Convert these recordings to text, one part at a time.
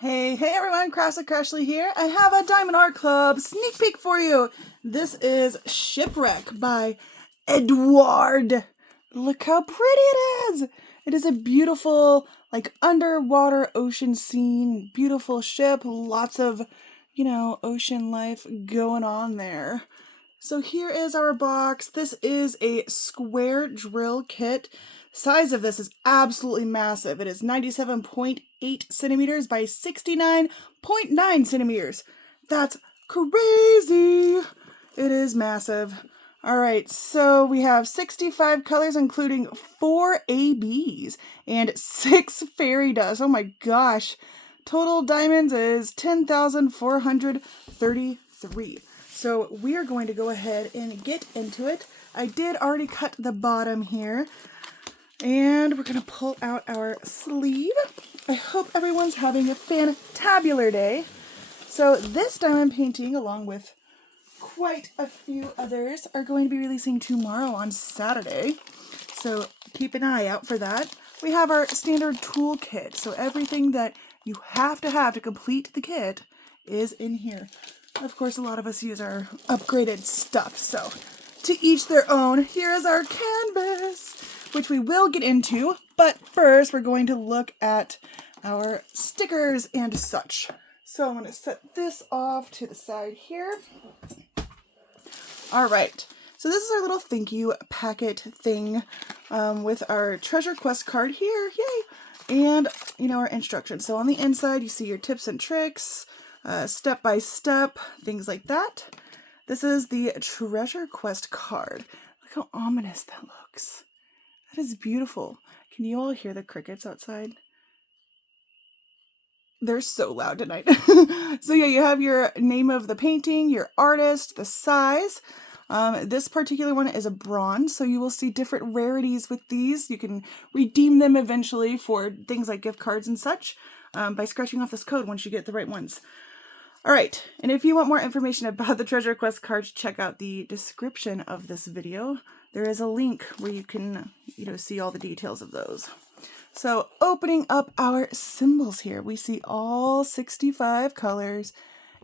Hey everyone, Crashly here. I have a Diamond Art Club sneak peek for you. This is Shipwreck by Eduard. Look how pretty it is. It is a beautiful, underwater ocean scene. Beautiful ship, lots of, ocean life going on there. So here is our box. This is a square drill kit. Size of this is absolutely massive. It is 97.8 centimeters by 69.9 centimeters. That's crazy. It is massive. All right, so we have 65 colors, including 4 ABs and 6 fairy dust. Oh my gosh. Total diamonds is 10,433. So we are going to go ahead and get into it. I did already cut the bottom here. And we're going to pull out our sleeve. I hope everyone's having a fantabular day. So this diamond painting, along with quite a few others, are going to be releasing tomorrow on Saturday. So keep an eye out for that. We have our standard toolkit. So everything that you have to complete the kit is in here. Of course, a lot of us use our upgraded stuff. So to each their own. Here is our canvas, which we will get into, but first we're going to look at our stickers and such. So I'm going to set this off to the side here. All right, so this is our little thank you packet thing with our treasure quest card here, yay, and our instructions. So on the inside you see your tips and tricks, step by step, things like that. This is the treasure quest card. Look how ominous that looks. That is beautiful. Can you all hear the crickets outside? They're so loud tonight. So yeah, you have your name of the painting, your artist, the size. This particular one is a bronze, so you will see different rarities with these. You can redeem them eventually for things like gift cards and such by scratching off this code once you get the right ones. All right, and if you want more information about the treasure quest cards, check out the description of this video. There is a link where you can, see all the details of those. So opening up our symbols here, we see all 65 colors.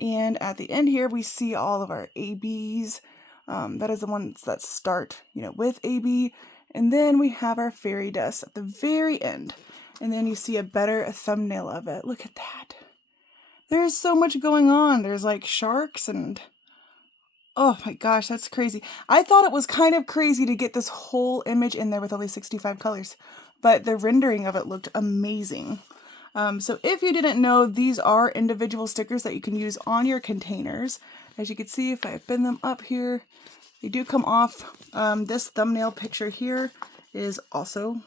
And at the end here, we see all of our ABs. That is the ones that start, with AB. And then we have our fairy dust at the very end. And then you see a better thumbnail of it. Look at that. There's so much going on. There's like sharks and... oh my gosh, that's crazy. I thought it was kind of crazy to get this whole image in there with only 65 colors, but the rendering of it looked amazing. So if you didn't know, these are individual stickers that you can use on your containers. As you can see, if I pin them up here, they do come off. This thumbnail picture here is also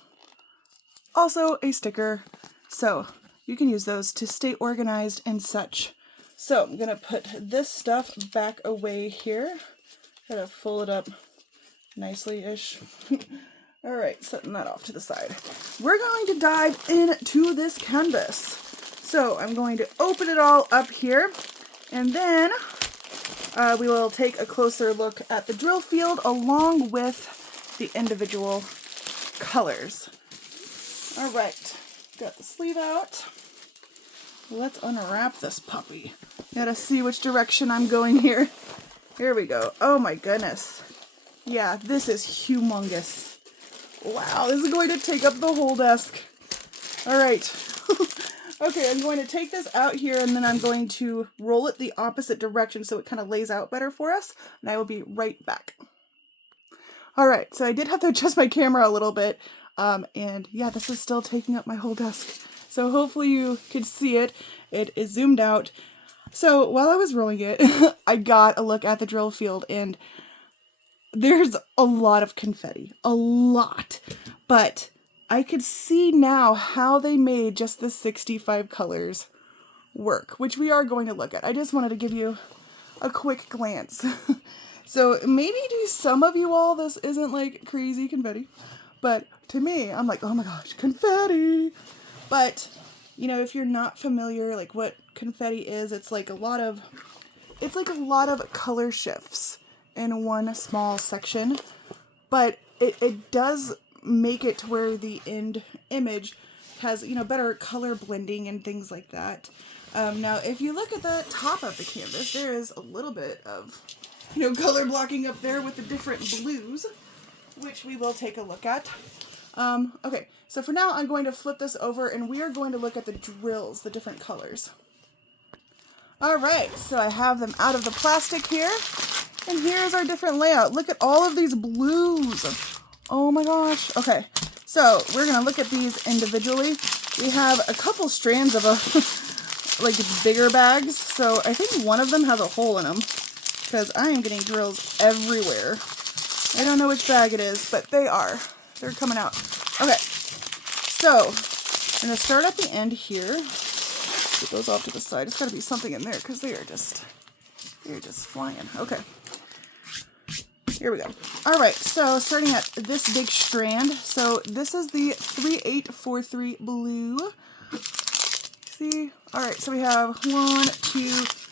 a sticker. So you can use those to stay organized and such. So I'm going to put this stuff back away here. Gotta fold it up nicely-ish. All right, setting that off to the side. We're going to dive into this canvas. So I'm going to open it all up here, and then we will take a closer look at the drill field along with the individual colors. All right, got the sleeve out. Let's unwrap this puppy. Gotta see which direction I'm going here. Here we go. Oh my goodness. Yeah, this is humongous. Wow, this is going to take up the whole desk. All right. Okay, I'm going to take this out here and then I'm going to roll it the opposite direction so it kind of lays out better for us. And I will be right back. All right, so I did have to adjust my camera a little bit. And yeah, this is still taking up my whole desk. So hopefully you can see it. It is zoomed out. So while I was rolling it, I got a look at the drill field and there's a lot of confetti. A lot. But I could see now how they made just the 65 colors work, which we are going to look at. I just wanted to give you a quick glance. So maybe to some of you all, this isn't like crazy confetti. But to me, I'm like, oh my gosh, confetti. But, if you're not familiar, like what confetti is, it's like a lot of color shifts in one small section. But it does make it to where the end image has, you know, better color blending and things like that. Now, if you look at the top of the canvas, there is a little bit of, you know, color blocking up there with the different blues, which we will take a look at. Okay, so for now, I'm going to flip this over and we are going to look at the drills, the different colors. All right, so I have them out of the plastic here, and here's our different layout. Look at all of these blues. Oh my gosh. Okay, so we're gonna look at these individually. We have a couple strands of like bigger bags, so I think one of them has a hole in them because I am getting drills everywhere. I don't know which bag it is, but they're coming out. Okay, so I'm gonna start at the end here. Get those off to the side. It's got to be something in there because they're just flying. Okay, here we go. All right, so starting at this big strand. So this is the 3843 blue. See? All right, so we have we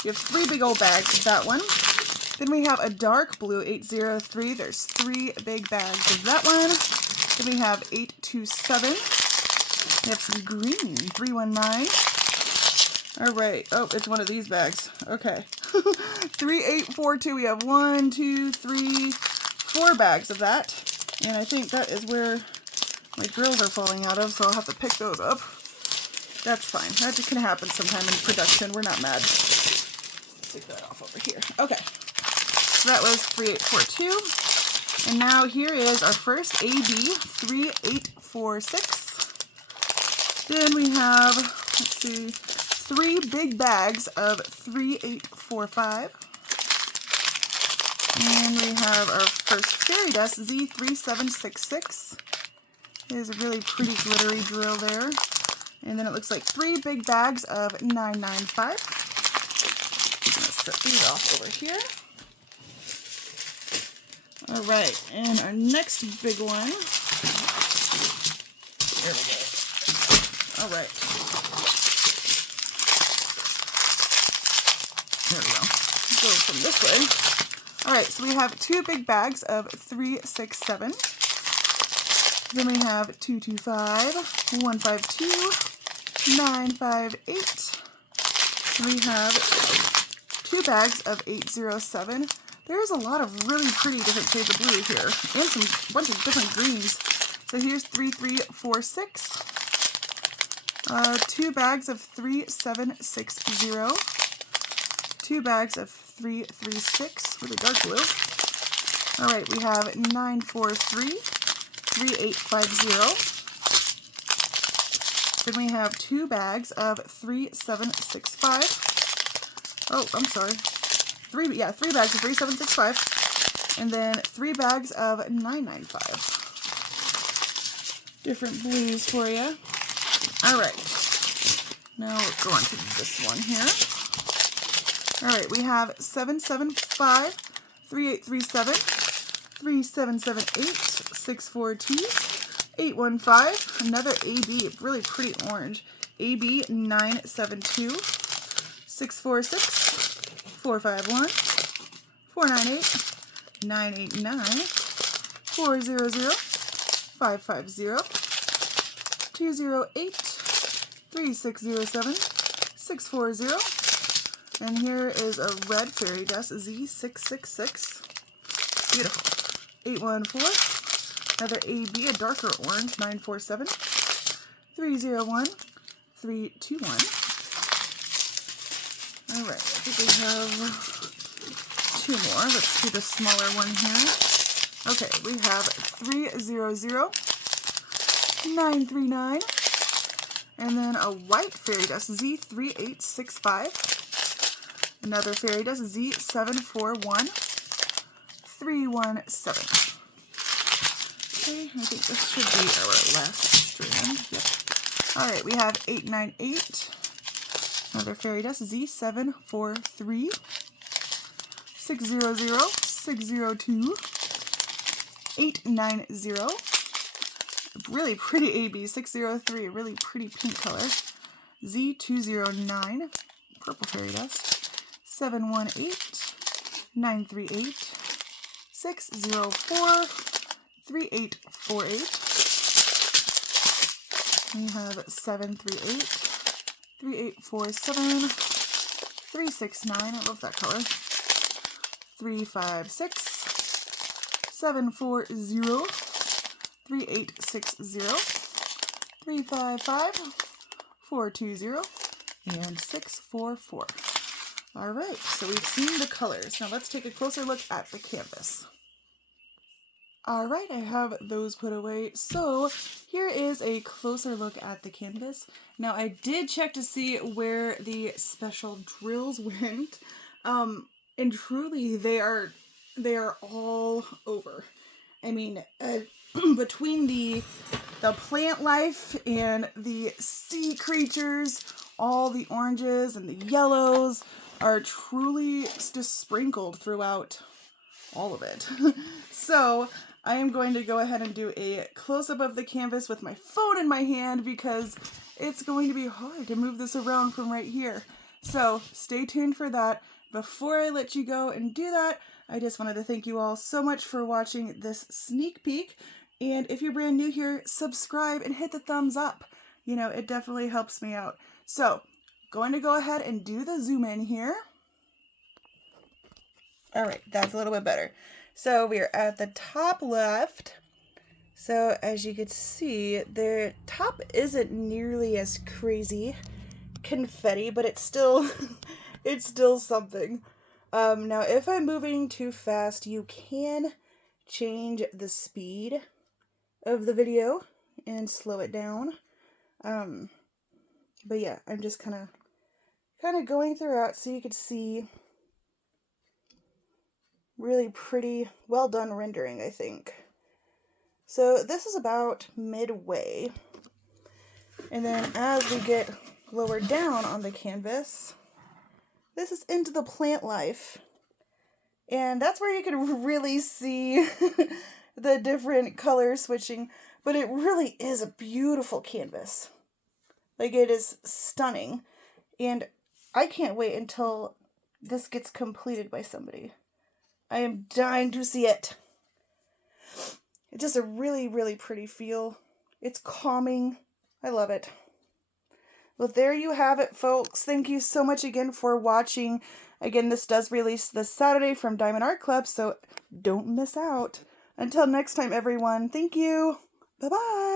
have 3 big old bags of that one. Then we have a dark blue 803. There's 3 big bags of that one. Then we have 827. We have some green 319. All right. Oh, it's one of these bags. Okay. 3842. We have 1, 2, 3, 4 bags of that. And I think that is where my drills are falling out of, so I'll have to pick those up. That's fine. That can happen sometime in production. We're not mad. Take that off over here. Okay. So that was 3842. And now here is our first AB 3846. Then we have, let's see, 3 big bags of 3845. And we have our first fairy dust Z3766. There's a really pretty glittery drill there. And then it looks like 3 big bags of 995. Let's set these off over here. All right, and our next big one. There we go. All right. There we go. Go from this way. All right, so we have 2 big bags of 367. Then we have 225, 152, 958. We have 2 bags of 807. There's a lot of really pretty different shades of blue here, and some bunch of different greens. So here's 3346. 2 bags of 3760. 2 bags of 336 with a dark blue. All right, we have 943, 3850. Then we have 2 bags of 3765. Oh, I'm sorry. 3 bags of 3765. And then 3 bags of 995. Different blues for you. All right. Now we'll go on to this one here. All right, we have 775, 3837, 3778, 642, 815, another AB, really pretty orange. AB 972, 646, 451, 498, 989, 400, 550, 208, 3607, 640, and here is a red fairy dust Z666. Beautiful. 814, another AB, a darker orange, 947, 301, 321. All right, I think we have 2 more. Let's do the smaller one here. Okay, we have 300, 939, and then a white fairy dust Z3865, another fairy dust Z741, 317. Okay, I think this should be our last strand. Yep. All right, we have 898. Another fairy dust Z743, 600, 602, 890. Really pretty AB 603, really pretty pink color. Z209, purple fairy dust. 718, 938, 604, 3848. We have 738, 3847, 369, I love that color, 356, 740, 3860, 355, 420, and 644. All right, so we've seen the colors. Now let's take a closer look at the canvas. All right, I have those put away. So here is a closer look at the canvas. Now I did check to see where the special drills went, and truly they are all over. I mean, between the plant life and the sea creatures, all the oranges and the yellows are truly just sprinkled throughout all of it. So I am going to go ahead and do a close-up of the canvas with my phone in my hand because it's going to be hard to move this around from right here. So stay tuned for that. Before I let you go and do that, I just wanted to thank you all so much for watching this sneak peek. And if you're brand new here, subscribe and hit the thumbs up. You know, it definitely helps me out. So, going to go ahead and do the zoom in here. All right, that's a little bit better. So we are at the top left. So as you can see, the top isn't nearly as crazy confetti, but it's still it's still something. Now if I'm moving too fast, you can change the speed of the video and slow it down. But yeah, I'm just kind of going throughout so you can see. Really pretty, well done rendering, I think. So this is about midway. And then as we get lower down on the canvas, this is into the plant life. And that's where you can really see the different color switching. But it really is a beautiful canvas. Like, it is stunning. And I can't wait until this gets completed by somebody. I am dying to see it. It's just a really, really pretty feel. It's calming. I love it. Well, there you have it, folks. Thank you so much again for watching. Again, this does release this Saturday from Diamond Art Club, so don't miss out. Until next time, everyone. Thank you. Bye-bye.